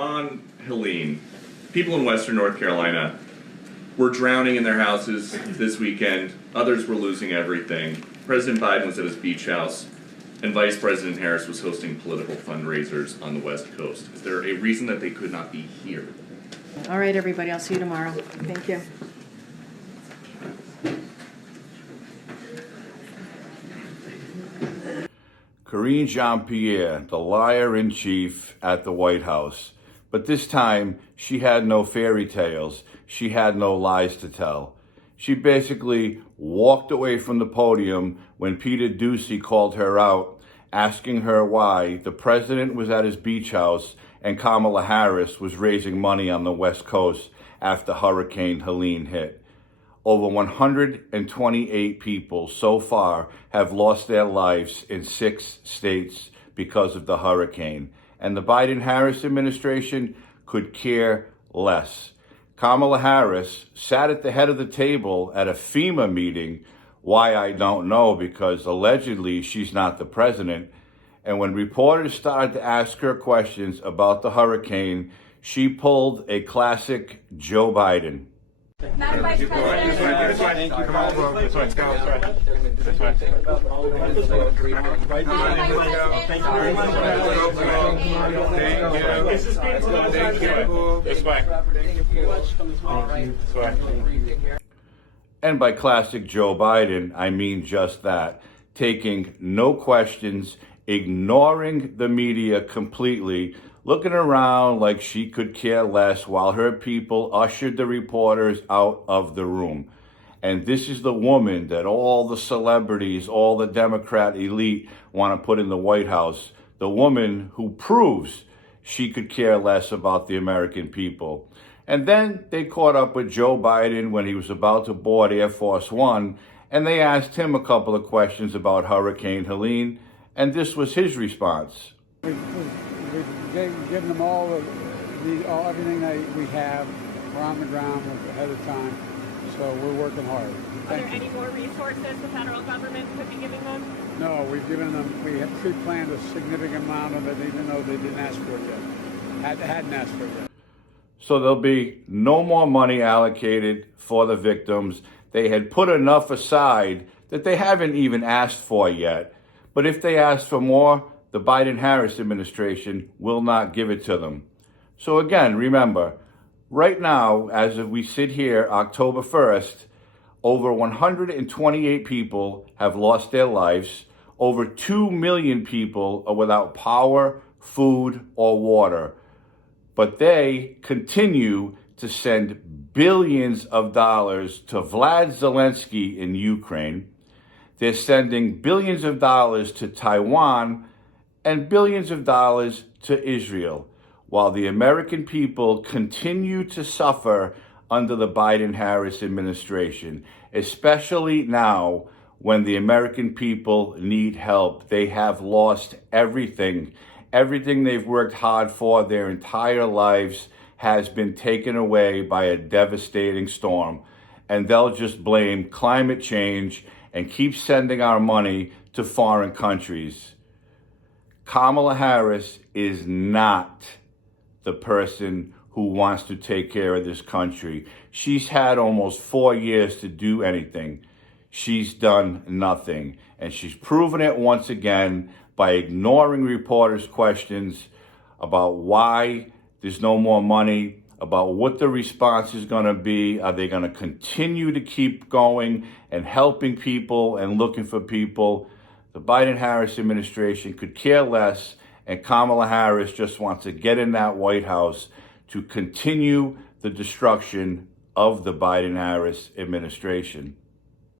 on Helene, people in Western North Carolina were drowning in their houses this weekend. Others were losing everything. President Biden was at his beach house, and Vice President Harris was hosting political fundraisers on the West Coast. Is there a reason that they could not be here? All right, everybody. I'll see you tomorrow. Thank you. Karine Jean-Pierre, the liar-in-chief at the White House. But this time, she had no fairy tales. She had no lies to tell. She basically walked away from the podium when Peter Doocy called her out, asking her why the president was at his beach house and Kamala Harris was raising money on the West Coast after Hurricane Helene hit. Over 128 people so far have lost their lives in 6 states because of the hurricane. And the Biden-Harris administration could care less. Kamala Harris sat at the head of the table at a FEMA meeting. Why, I don't know, because allegedly she's not the president. And when reporters started to ask her questions about the hurricane, she pulled a classic Joe Biden. Madam Vice President. This way. Thank you. Come on, bro. This way. Let's go. This way. Madam Vice President. Thank you very much. Thank you. This way. This way. And by classic Joe Biden, I mean just that. Taking no questions, ignoring the media completely, looking around like she could care less while her people ushered the reporters out of the room. And this is the woman that all the celebrities, all the Democrat elite want to put in the White House. The woman who proves she could care less about the American people. And then they caught up with Joe Biden when he was about to board Air Force One, and they asked him a couple of questions about Hurricane Helene, and this was his response. We've given them all everything that we have. We're on the ground ahead of time, so we're working hard. Are there any more resources the federal government could be giving them? No, we've given them, we have pre-planned a significant amount of it, even though they didn't ask for it yet. Hadn't asked for it yet. So there'll be no more money allocated for the victims. They had put enough aside that they haven't even asked for yet. But if they ask for more, the Biden-Harris administration will not give it to them. So again, remember, right now, as of we sit here, October 1st, over 128 people have lost their lives. Over 2 million people are without power, food, or water. But they continue to send billions of dollars to Vlad Zelensky in Ukraine. They're sending billions of dollars to Taiwan and billions of dollars to Israel, while the American people continue to suffer under the Biden-Harris administration, especially now when the American people need help. They have lost everything. Everything they've worked hard for their entire lives has been taken away by a devastating storm, and they'll just blame climate change and keep sending our money to foreign countries. Kamala Harris is not the person who wants to take care of this country. She's had almost 4 years to do anything. She's done nothing. And she's proven it once again by ignoring reporters' questions about why there's no more money, about what the response is going to be. Are they going to continue to keep going and helping people and looking for people? The Biden-Harris administration could care less, and Kamala Harris just wants to get in that White House to continue the destruction of the Biden-Harris administration.